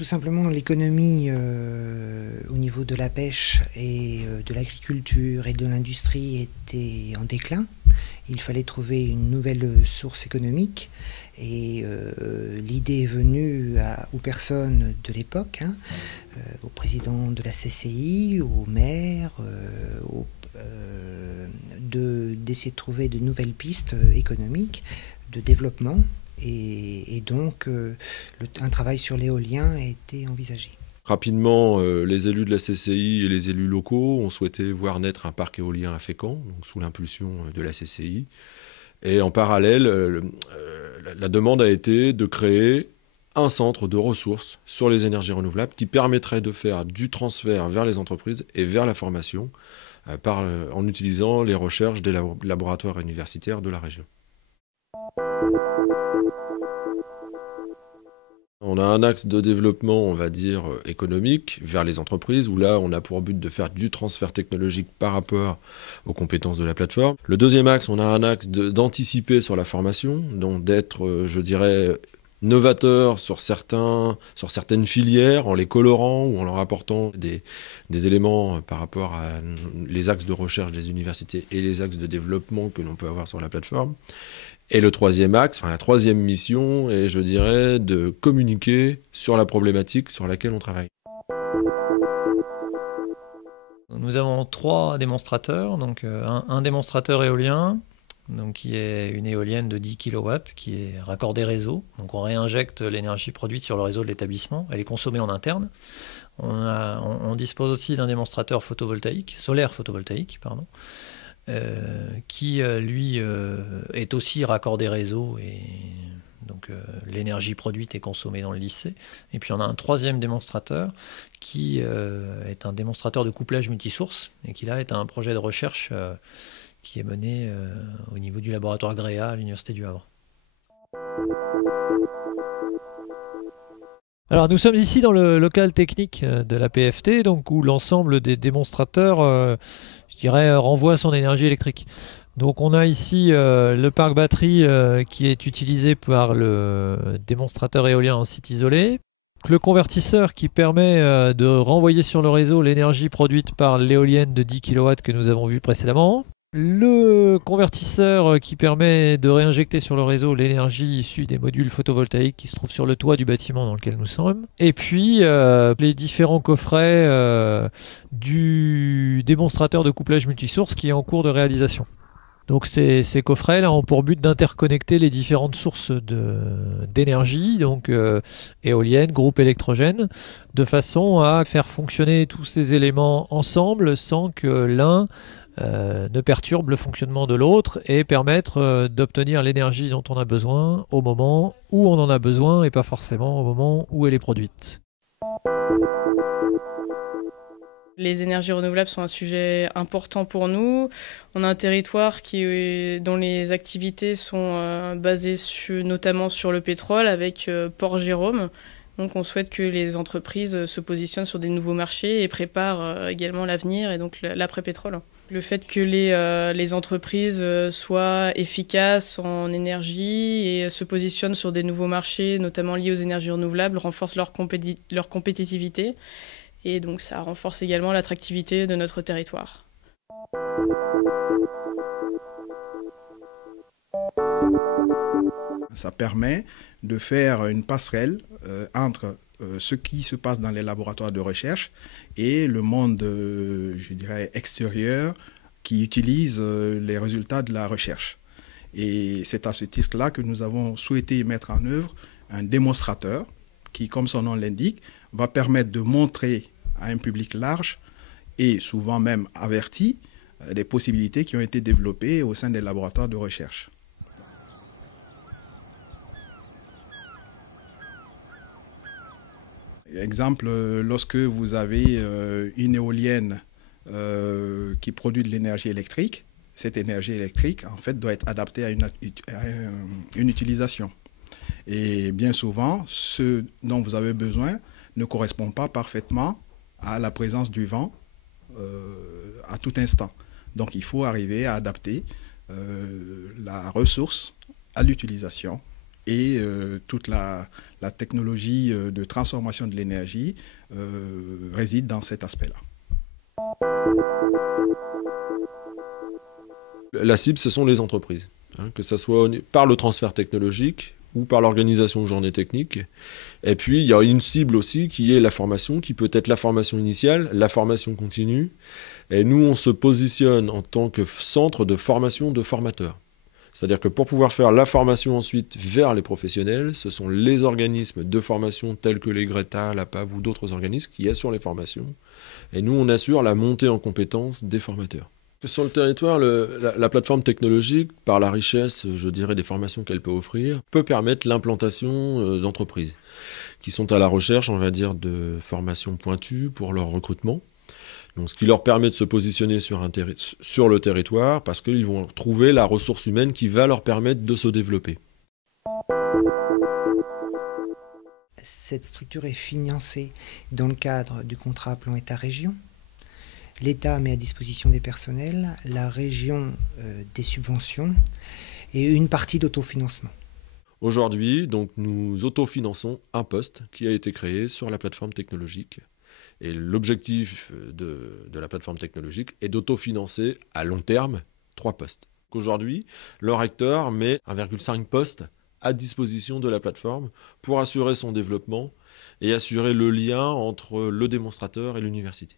tout simplement, l'économie au niveau de la pêche et de l'agriculture et de l'industrie était en déclin. Il fallait trouver une nouvelle source économique et l'idée est venue aux personnes de l'époque, au président de la CCI, au maire, d'essayer de trouver de nouvelles pistes économiques de développement. Et donc, un travail sur l'éolien a été envisagé. Rapidement, les élus de la CCI et les élus locaux ont souhaité voir naître un parc éolien à Fécamp, donc sous l'impulsion de la CCI. Et en parallèle, la demande a été de créer un centre de ressources sur les énergies renouvelables qui permettrait de faire du transfert vers les entreprises et vers la formation en utilisant les recherches des laboratoires universitaires de la région. On a un axe de développement, on va dire, économique vers les entreprises, où là, on a pour but de faire du transfert technologique par rapport aux compétences de la plateforme. Le deuxième axe, on a un axe d'anticiper sur la formation, donc d'être, je dirais, novateur sur certaines filières, en les colorant ou en leur apportant des éléments par rapport à les axes de recherche des universités et les axes de développement que l'on peut avoir sur la plateforme. Et le troisième axe, la troisième mission est, je dirais, de communiquer sur la problématique sur laquelle on travaille. Nous avons 3 démonstrateurs, donc un démonstrateur éolien, donc qui est une éolienne de 10 kW qui est raccordée réseau. Donc on réinjecte l'énergie produite sur le réseau de l'établissement, elle est consommée en interne. On dispose aussi d'un démonstrateur solaire photovoltaïque, qui lui est aussi raccordé réseau et donc l'énergie produite est consommée dans le lycée. Et puis on a un troisième démonstrateur qui est un démonstrateur de couplage multisource et qui là est un projet de recherche qui est mené au niveau du laboratoire GREA à l'Université du Havre. Alors nous sommes ici dans le local technique de la PFT, donc où l'ensemble des démonstrateurs, je dirais, renvoie son énergie électrique. Donc on a ici le parc batterie qui est utilisé par le démonstrateur éolien en site isolé. Le convertisseur qui permet de renvoyer sur le réseau l'énergie produite par l'éolienne de 10 kW que nous avons vu précédemment. Le convertisseur qui permet de réinjecter sur le réseau l'énergie issue des modules photovoltaïques qui se trouvent sur le toit du bâtiment dans lequel nous sommes. Et puis les différents coffrets du démonstrateur de couplage multisource qui est en cours de réalisation. Donc ces coffrets là ont pour but d'interconnecter les différentes sources d'énergie, donc éoliennes, groupes électrogènes, de façon à faire fonctionner tous ces éléments ensemble sans que l'un ne perturbe le fonctionnement de l'autre et permettre d'obtenir l'énergie dont on a besoin au moment où on en a besoin et pas forcément au moment où elle est produite. Les énergies renouvelables sont un sujet important pour nous. On a un territoire dont les activités sont basées notamment sur le pétrole avec Port-Jérôme. Donc on souhaite que les entreprises se positionnent sur des nouveaux marchés et préparent également l'avenir et donc l'après-pétrole. Le fait que les entreprises soient efficaces en énergie et se positionnent sur des nouveaux marchés, notamment liés aux énergies renouvelables, renforce leur compétitivité. Et donc ça renforce également l'attractivité de notre territoire. Ça permet de faire une passerelle entre ce qui se passe dans les laboratoires de recherche et le monde, je dirais, extérieur qui utilise les résultats de la recherche. Et c'est à ce titre-là que nous avons souhaité mettre en œuvre un démonstrateur qui, comme son nom l'indique, va permettre de montrer à un public large et souvent même averti des possibilités qui ont été développées au sein des laboratoires de recherche. Exemple, lorsque vous avez une éolienne qui produit de l'énergie électrique, cette énergie électrique en fait doit être adaptée à une utilisation. Et bien souvent, ce dont vous avez besoin ne correspond pas parfaitement à la présence du vent à tout instant. Donc il faut arriver à adapter la ressource à l'utilisation et toute la technologie de transformation de l'énergie réside dans cet aspect-là. La cible, ce sont les entreprises, que ce soit par le transfert technologique ou par l'organisation de journées techniques. Et puis, il y a une cible aussi qui est la formation, qui peut être la formation initiale, la formation continue. Et nous, on se positionne en tant que centre de formation de formateurs. C'est-à-dire que pour pouvoir faire la formation ensuite vers les professionnels, ce sont les organismes de formation tels que les Greta, la PAV ou d'autres organismes qui assurent les formations. Et nous, on assure la montée en compétences des formateurs. Sur le territoire, la plateforme technologique, par la richesse, je dirais, des formations qu'elle peut offrir, peut permettre l'implantation d'entreprises qui sont à la recherche, on va dire, de formations pointues pour leur recrutement. Donc, ce qui leur permet de se positionner sur le territoire parce qu'ils vont trouver la ressource humaine qui va leur permettre de se développer. Cette structure est financée dans le cadre du contrat plan État-région. L'État met à disposition des personnels, la région des subventions et une partie d'autofinancement. Aujourd'hui, donc, nous autofinançons un poste qui a été créé sur la plateforme technologique. Et l'objectif de la plateforme technologique est d'autofinancer à long terme 3 postes. Aujourd'hui, le recteur met 1,5 poste à disposition de la plateforme pour assurer son développement et assurer le lien entre le démonstrateur et l'université.